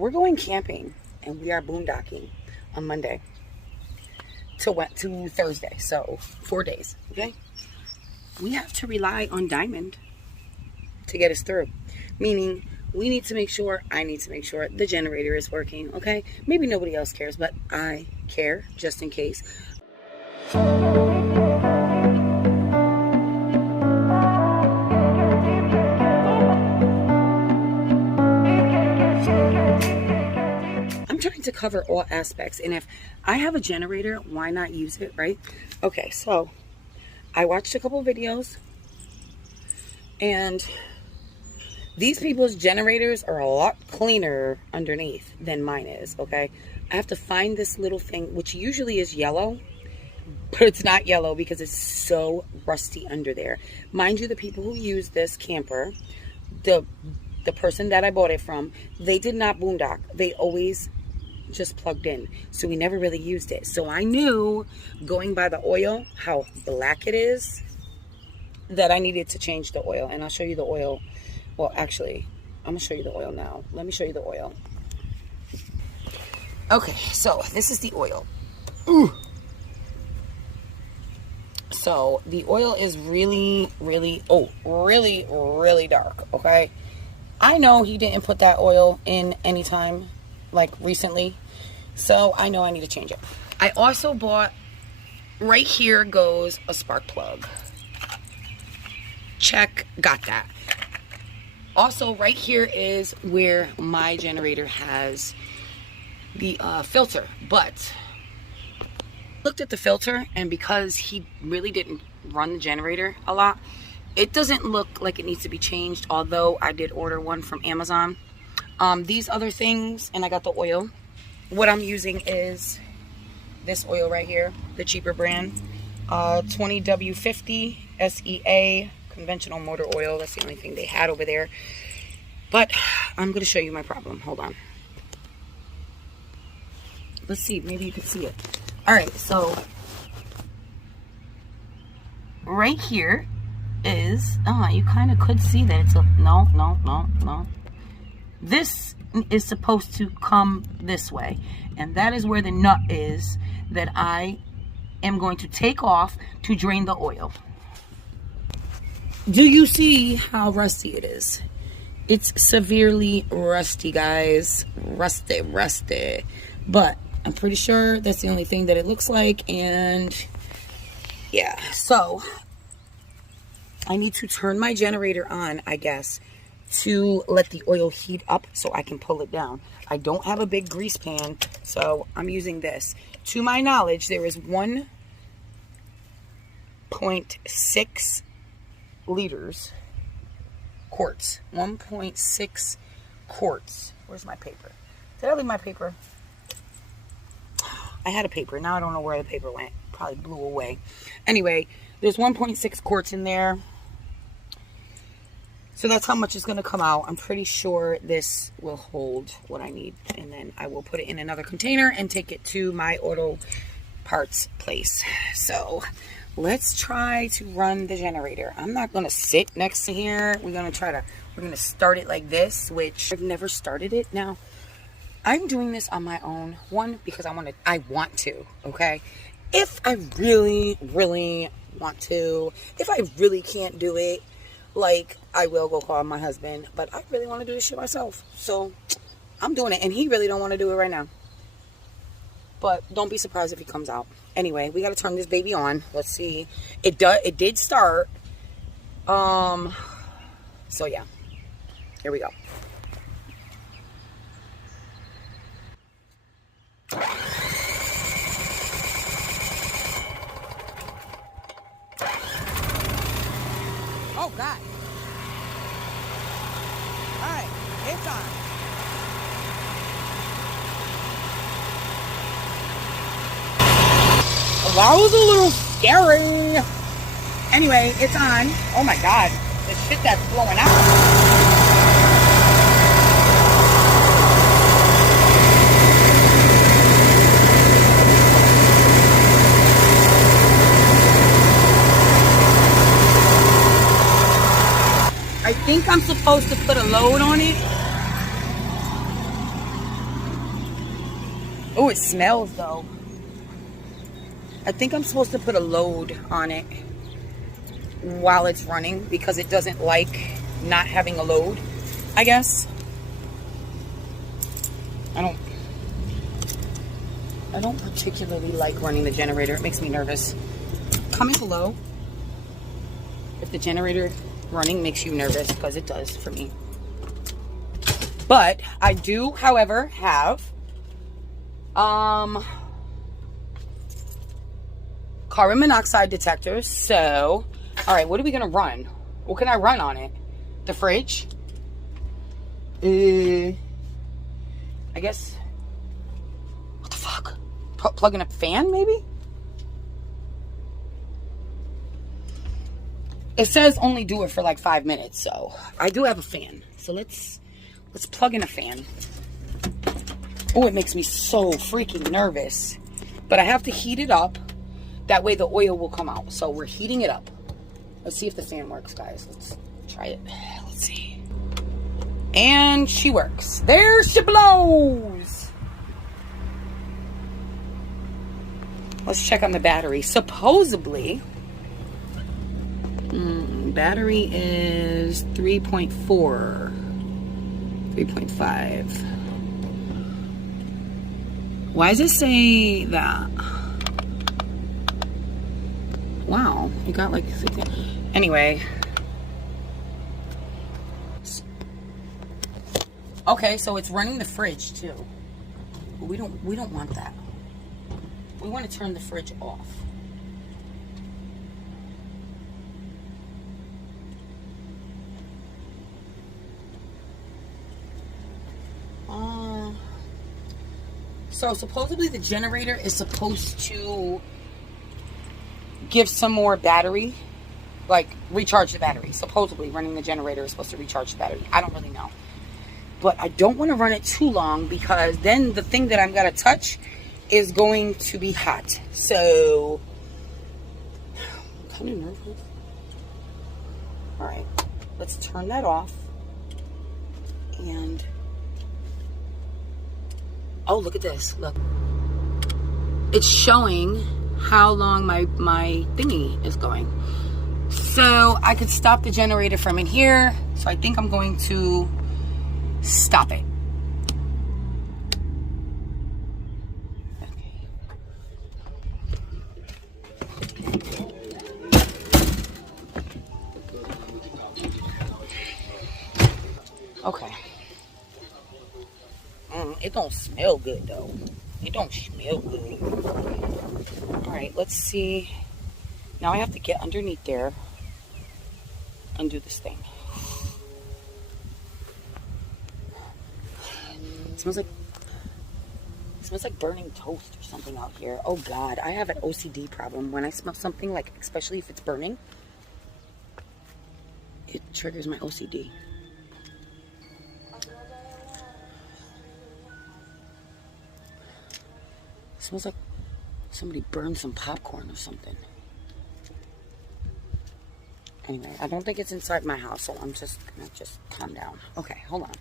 we're going camping and we are boondocking on Monday to Thursday. So 4 days, okay? We have to rely on Diamond to get us through. Meaning, we need to make sure, I need to make sure the generator is working, okay? Maybe nobody else cares, but I care just in case. I'm trying to cover all aspects, and if I have a generator, why not use it, right? Okay, so I watched a couple videos, and these people's generators are a lot cleaner underneath than mine is, okay? I have to find this little thing, which usually is yellow, but it's not yellow because it's so rusty under there. Mind you, the people who use this camper, the person that I bought it from, they did not boondock. They always just plugged in. So we never really used it. So I knew, going by the oil, how black it is, that I needed to change the oil. And I'll show you the oil. Well, actually, I'm going to show you the oil now. Let me show you the oil. Okay, so this is the oil. Ooh. So the oil is really dark, okay? I know he didn't put that oil in anytime, like recently. So I know I need to change it. I also bought, right here goes a spark plug. Check, got that. Also, right here is where my generator has the filter. But looked at the filter, and because he really didn't run the generator a lot, it doesn't look like it needs to be changed, although I did order one from Amazon. These other things, and I got the oil. What I'm using is this oil right here, the cheaper brand. 20W50 SEA conventional motor oil. That's the only thing they had over there. But I'm going to show you my problem. Hold on. Let's see. Maybe you can see it. All right. So right here is, you kind of could see that it's a, no. This is supposed to come this way. And that is where the nut is that I am going to take off to drain the oil. Do you see how rusty it is? It's severely rusty, guys. Rusty. But I'm pretty sure that's the only thing that it looks like. And yeah, so I need to turn my generator on, I guess, to let the oil heat up so I can pull it down. I don't have a big grease pan, so I'm using this. To my knowledge, there is 1.6 liters quarts. 1.6 quarts. Where's my paper? Did I leave my paper? I had a paper. Now I don't know where the paper went. Probably blew away. Anyway, there's 1.6 quarts in there. So that's how much is going to come out. I'm pretty sure this will hold what I need. And then I will put it in another container and take it to my auto parts place. So let's try to run the generator. I'm not going to sit next to here. We're going to start it like this, which I've never started it. Now, I'm doing this on my own. One, because I want to, okay? If I really want to, if I really can't do it, like, I will go call my husband, but I really want to do this shit myself. So I'm doing it, and he really don't want to do it right now. But don't be surprised if he comes out. Anyway, we got to turn this baby on. Let's see. It did start. So yeah. Here we go. Oh, God. All right. It's on. That was a little scary. Anyway, it's on. Oh, my God. The shit that's blowing out. I think I'm supposed to put a load on it. Oh, it smells though. I think I'm supposed to put a load on it while it's running because it doesn't like not having a load, I guess. I don't particularly like running the generator. It makes me nervous. Comment below if the generator running makes you nervous, because it does for me. But I do, however, have carbon monoxide detectors. So, all right, what are we gonna run? What can I run on it? The fridge? I guess. What the fuck? Plug in a fan, maybe? It says only do it for like 5 minutes, so I do have a fan. So let's plug in a fan. Oh, it makes me so freaking nervous. But I have to heat it up. That way the oil will come out. So we're heating it up. Let's see if the fan works, guys. Let's try it. Let's see. And she works. There she blows. Let's check on the battery. Supposedly, battery is 3.4, 3.5. Why does it say that? Wow, it got like 60. Anyway. Okay, so it's running the fridge too. We don't want that. We want to turn the fridge off. So supposedly the generator is supposed to give some more battery, like recharge the battery. Supposedly running the generator is supposed to recharge the battery. I don't really know. But I don't want to run it too long because then the thing that I'm going to touch is going to be hot. So, I'm kind of nervous. Alright, let's turn that off. And, oh, look at this. Look. It's showing how long my thingy is going. So, I could stop the generator from in here. So, I think I'm going to stop it. Okay. It don't smell good though. It don't smell good. Alright, let's see. Now I have to get underneath there. Undo this thing. It smells like burning toast or something out here. Oh God, I have an OCD problem. When I smell something, like especially if it's burning, it triggers my OCD. It smells like somebody burned some popcorn or something. Anyway, I don't think it's inside my house, so I'm just gonna calm down. Okay, hold on.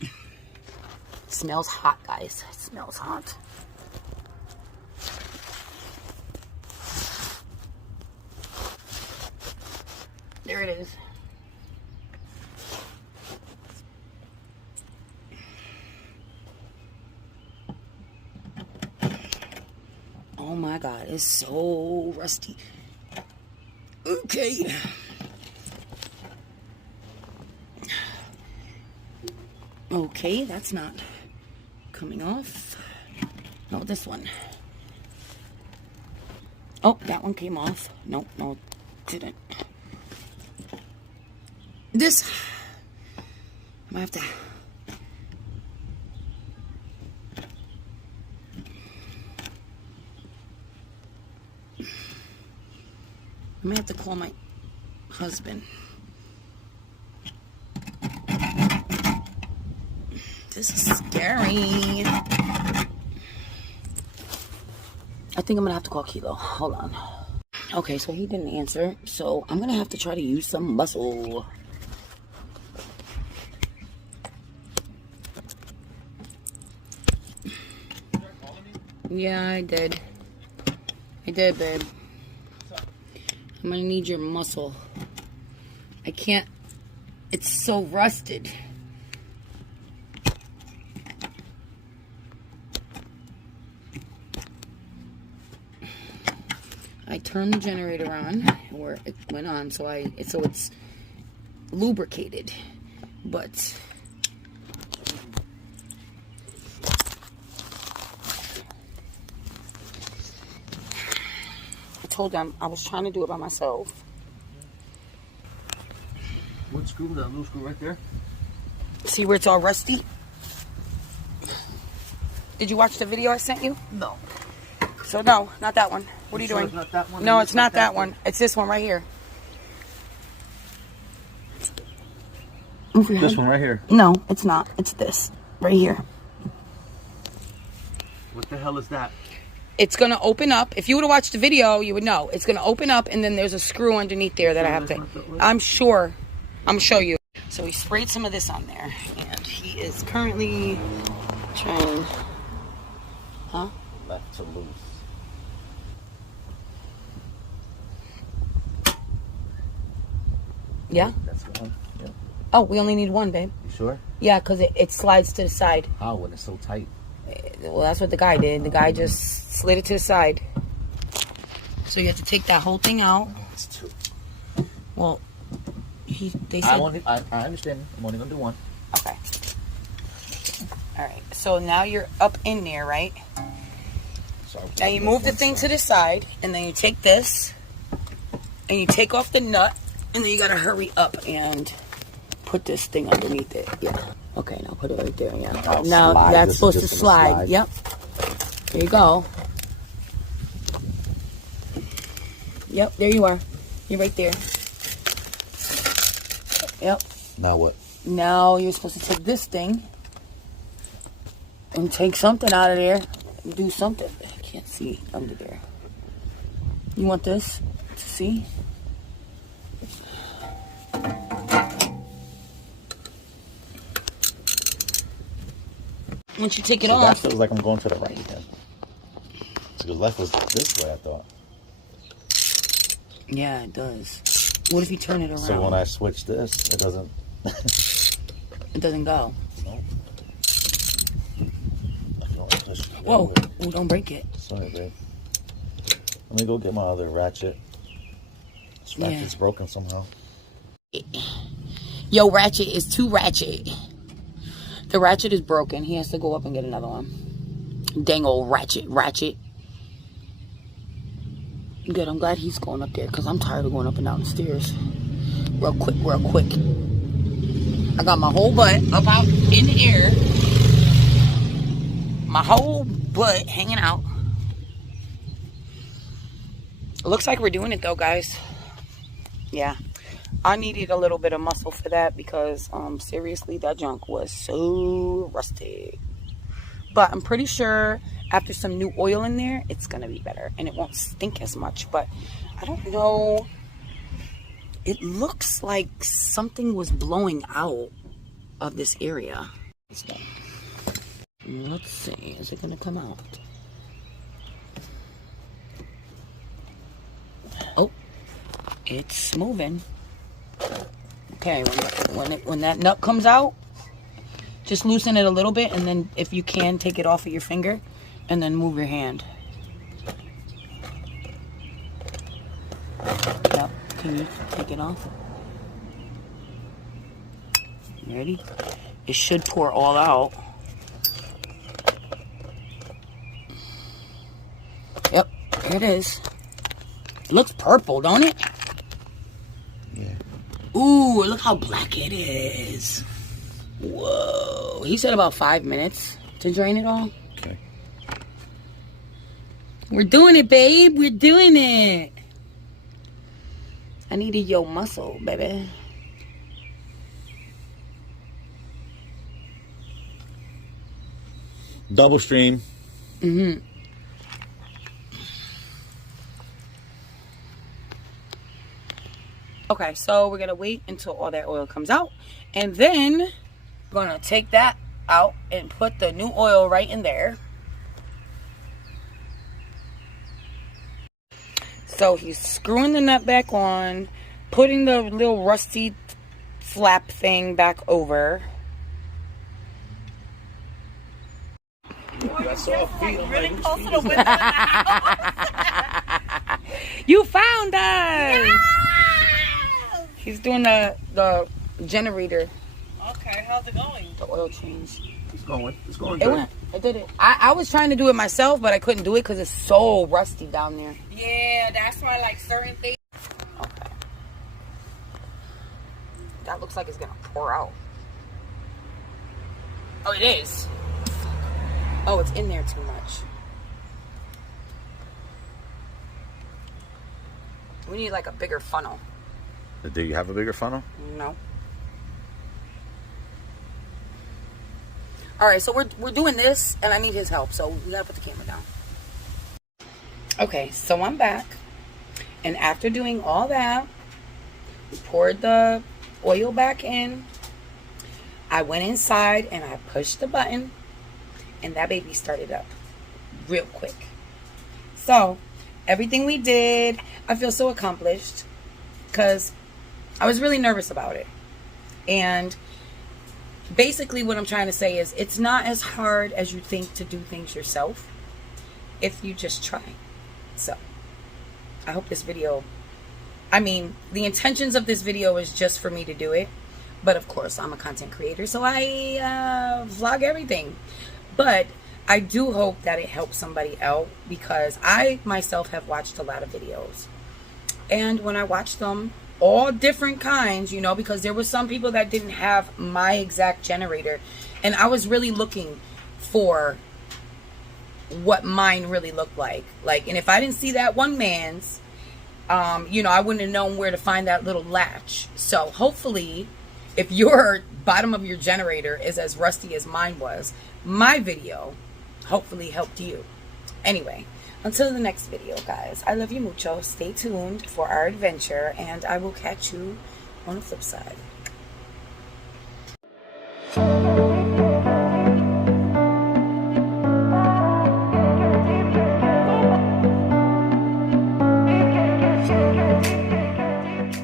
It smells hot, guys. It smells hot. There it is. Oh my God, it's so rusty. Okay. Okay, that's not coming off. No, this one. Oh, that one came off. Nope, no, it didn't. This, I might have to. I might have to call my husband. This is scary. I think I'm gonna have to call Kilo. Hold on. Okay, so he didn't answer, so I'm gonna have to try to use some muscle. Yeah, I did. I did, babe. I'm gonna need your muscle. I can't. It's so rusted. I turned the generator on, or it went on, so it's lubricated, but I told them I was trying to do it by myself. What screw? That little screw right there? See where it's all rusty? Did you watch the video I sent you? No. So no, not that one. What are you doing? It's not that one? No, it's not that one. It's this one right here. This one right here? No, it's not. It's this right here. What the hell is that? It's going to open up. If you would have watched the video, you would know. It's going to open up, and then there's a screw underneath there that I have to... I'm sure. I'm going to show you. So he sprayed some of this on there, and he is currently trying... Huh? Left to loose. Yeah? That's one. Yeah. Oh, we only need one, babe. You sure? Yeah, because it slides to the side. How when it's so tight? Well, that's what the guy did. The guy just slid it to the side. So you have to take that whole thing out. Oh, it's two. Well, they said... I understand. I'm only going to do one. Okay. All right. So now you're up in there, right? So Now you move the thing to the side, and then you take this, and you take off the nut, and then you got to hurry up and put this thing underneath it. Yeah. Okay, now put it right there. Yeah. Now slide. that's This supposed is to just slide. gonna slide. Yep. There you go. Yep, there you are. You're right there. Yep. Now what? Now you're supposed to take this thing and take something out of there and do something. I can't see under there. You want this to see? Once you take it That off, feels like I'm going to the right then. So the left was this way, I thought. yeah, it does. What if you turn it around? So when I switch this, it doesn't... It doesn't go. No. I can only push it. Whoa, oh, don't break it. Sorry, babe. Let me go get my other ratchet. This ratchet's broken somehow. Yo, ratchet is too ratchet. The ratchet is broken. He has to go up and get another one. Dang old ratchet. Good, I'm glad he's going up there because I'm tired of going up and down the stairs. Real quick. I got my whole butt up out in the air. My whole butt hanging out. It looks like we're doing it though, guys. Yeah. I needed a little bit of muscle for that because, seriously, that junk was so rusty. But I'm pretty sure after some new oil in there, it's going to be better. And it won't stink as much. But I don't know. It looks like something was blowing out of this area. Let's see. Is it going to come out? Oh, it's moving. Okay, when that nut comes out, just loosen it a little bit, and then if you can, take it off of your finger, and then move your hand. Yep. Can you take it off? You ready? It should pour all out. Yep, here it is. It looks purple, don't it? Yeah. Ooh, look how black it is. Whoa. He said about 5 minutes to drain it all. Okay. We're doing it, babe. We're doing it. I needed your muscle, baby. Double stream. Mm-hmm. Okay, so we're going to wait until all that oil comes out. And then we're going to take that out and put the new oil right in there. So he's screwing the nut back on, putting the little rusty flap thing back over. Really close to the window in the house. You found us! Yes! He's doing the generator. Okay, how's it going? The oil change. It's going It good. went. I did it. I was trying to do it myself, but I couldn't do it because it's so rusty down there. Yeah, that's why like certain things. Okay. That looks like it's gonna pour out. Oh, it is. Oh, it's in there too much. We need like a bigger funnel. Do you have a bigger funnel? No. All right, so we're doing this, and I need his help, so we gotta put the camera down. Okay, so I'm back, and after doing all that, we poured the oil back in. I went inside and I pushed the button, and that baby started up real quick. So everything we did, I feel so accomplished because I was really nervous about it. And basically what I'm trying to say is it's not as hard as you think to do things yourself if you just try. So I hope this video, I mean, the intentions of this video is just for me to do it. But of course, I'm a content creator, so I vlog everything. But I do hope that it helps somebody out because I myself have watched a lot of videos. And when I watched them, all different kinds, you know, because there were some people that didn't have my exact generator. And I was really looking for what mine really looked like. And if I didn't see that one man's, you know, I wouldn't have known where to find that little latch. So hopefully, if your bottom of your generator is as rusty as mine was, my video hopefully helped you. Anyway, until the next video, guys, I love you mucho. Stay tuned for our adventure, and I will catch you on the flip side.